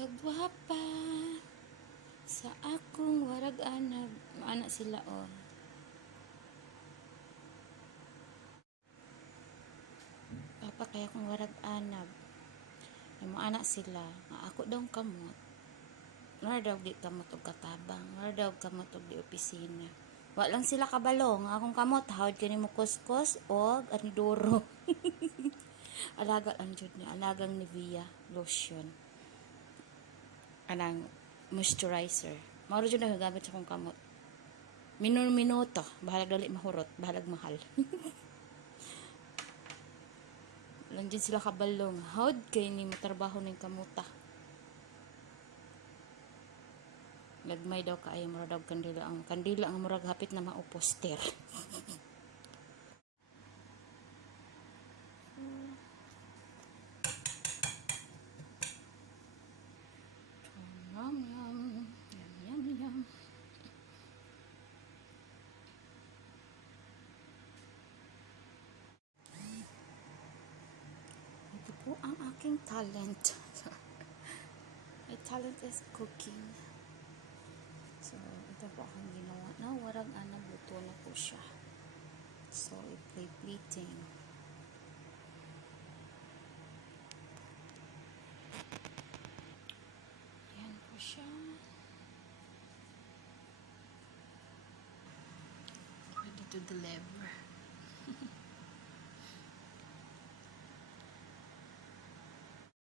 Kagwapa sa akong warag anak, anak sila papa kaya akong warag anak, may mga anak sila nga ako daw kamot, nga daw di kamot og katabang, nga daw kamot og di opisina. Wa lang sila kabalo nga akong kamot hawd kini mo kuskus og anidoro. Alaga ang jud ni alagang Nivea lotion, anang moisturizer. Mao jud na gamit sa akong kamot. Minuto, bahalag dali mahurot, bahalag mahal. Lang jud sila kabalong. Hawd kay ni matrabaho ning kamuta. Lagmay daw kaayo mura daw kandila ang murag hapit na mauposter. Yum yum yum yum yum. Ito po ang aking talent. My talent is cooking. So, ito po ang ginawa na warag anang luto na po siya. So, i-play plating. Yan po siya. Ready to deliver.